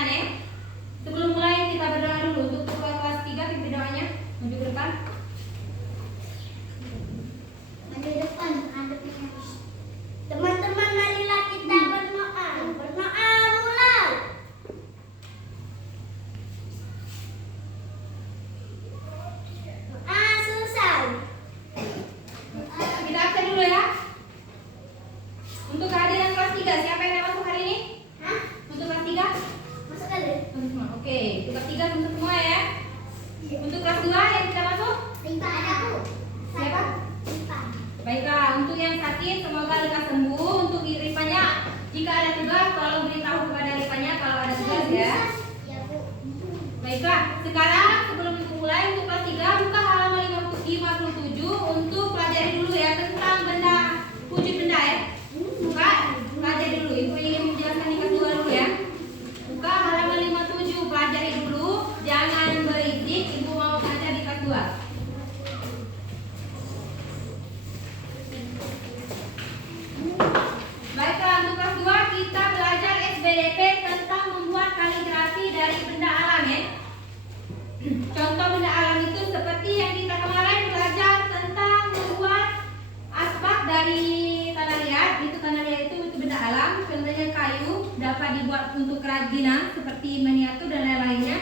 pertanyaan ya. Sebelum mulai kita berdoa dulu untuk kelas 3, kita berdoanya maju ke depan. Maju depan, teman-teman, marilah kita berdoa. Berdoa mulai. Doa selesai. Kita absen dulu ya. Untuk kehadiran kelas 3, siapa yang masuk hari ini? Hah? Untuk kelas 3? Masuk kali? Semua. Oke, untuk kelas 3 masuk semua ya. Untuk kelas 2 yang tidak masuk? Rifa ada Bu. Siapa? Rifa. Baiklah, untuk yang sakit semoga lekas sembuh. Untuk Rifanya, jika ada tugas tolong beritahu kepada Rifanya kalau ada tugas ya. Ya Bu. Baiklah, sekarang sebelum dimulai untuk kelas 3 buka halaman 57 untuk pelajari dulu ya tentang benda wujud benda ya. Buka, pelajari dulu. Ibu ingin menjelaskan di kelas 2 dulu ya. Buka halaman 57, pelajari dulu. Jangan berisik, Ibu mau belajar di kelas 2. Baiklah, untuk kelas 2 kita belajar SBDP tentang membuat kaligrafi dari benda alam ya. Contoh benda alam itu seperti yang kita kemarin belajar tentang membuat asbak dari tanah liat. Itu tanah liat itu benda alam. Contohnya kayu dapat dibuat untuk kerajinan seperti miniatur dan lain-lainnya.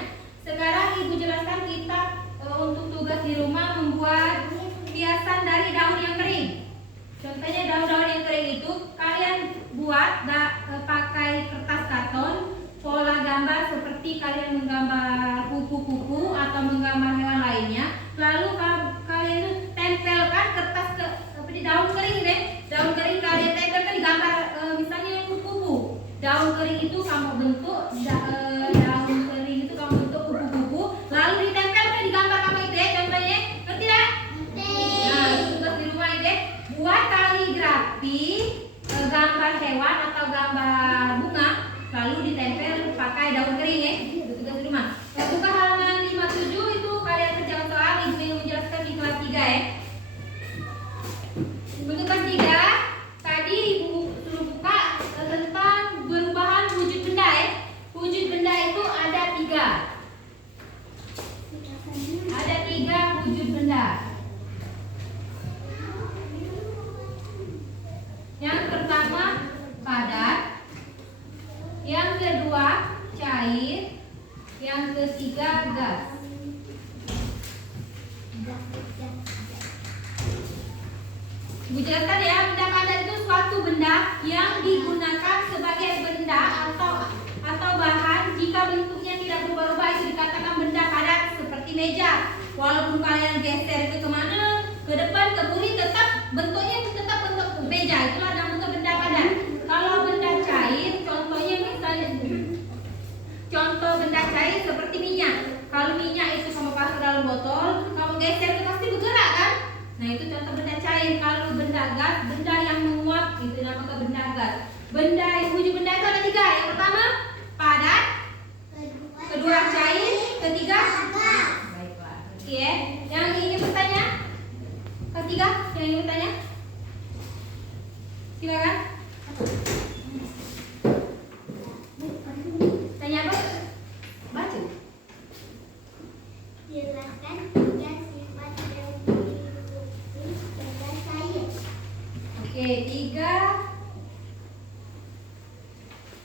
Sekarang Ibu jelaskan kita untuk tugas di rumah membuat hiasan dari daun yang kering. Contohnya daun-daun yang kering itu kalian buat pakai kertas karton, pola gambar seperti kalian menggambar kupu-kupu atau menggambar hewan lainnya. Lalu kalian itu tempelkan kertas seperti daun kering deh. Daun kering kalian tempelkan di gambar misalnya kupu-kupu. Daun kering itu kamu bentuk daun kering itu kamu bentuk kupu-kupu. Lalu ditempelkan di gambar kamu itu ya. Contohnya, ngerti tidak? Nah, tugas di rumah itu ya. Buat kaligrafi gambar hewan atau gambar bunga, lalu ditempel pakai daun kering ya. Itu tugas di rumah. Buka halaman 57 itu kalian kerjakan soal. Ibu ingin menjelaskan di kelas 3 ya. Untuk kelas 3 tadi Ibu suruh buka tentang perubahan wujud benda ya. Wujud benda itu ada 3. Ada 3 wujud benda. Yang pertama padat, yang kedua cair, yang ketiga gas. Ibu jelaskan ya, benda padat itu suatu benda yang digunakan sebagai benda atau bahan jika bentuknya tidak berubah-ubah itu dikatakan benda padat seperti meja. Walaupun kalian geser itu kemana, ke depan, ke kiri, tetap bentuknya tetap bentuk meja. Itulah namanya benda padat. Kalau benda cair, contohnya misalnya contoh benda cair seperti minyak. Kalau minyak itu kamu pasang dalam botol, kamu geser itu pasti bergerak kan? Nah itu contoh benda cair. Kalau benda gas, benda yang menguap itu namanya benda gas. Wujud benda itu ada 3. Yang pertama padat, kedua cair, ketiga baiklah. Oke ya. Yang ingin bertanya? Ketiga, yang ingin bertanya? Silakan. Tanya apa? Baca. Jelaskan 3 sifat yang dimiliki benda cair. Oke,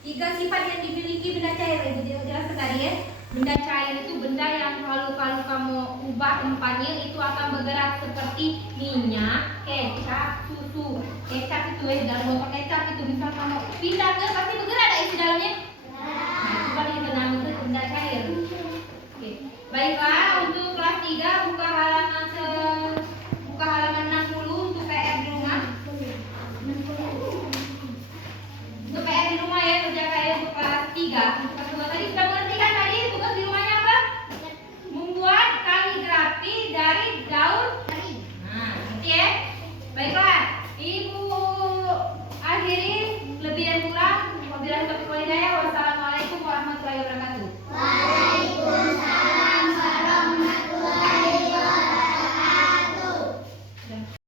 3 sifat yang dimiliki benda cair. Ibu jelaskan tadi ya. Benda cair itu benda yang kalau kamu ubah tempatnya itu akan bergerak seperti minyak, kecap, susu. Kecap itu ya, dalam botol kecap itu misal kamu pindah ke pasti bergerak ada isi dalamnya. Nah, itu paling namanya benda cair. Oke. Baiklah, untuk kelas 3 buka halaman 60 untuk PR di rumah. Untuk PR di rumah ya, kerja kayak untuk kelas 3. Kelas 2 tadi sudah mengerti kan tadi tugas di rumahnya apa? Membuat kaligrafi dari daun kering. Nah, ngerti ya? Baiklah, Ibu akhiri lebih dan kurang. Wabillahi taufiq wal hidayah.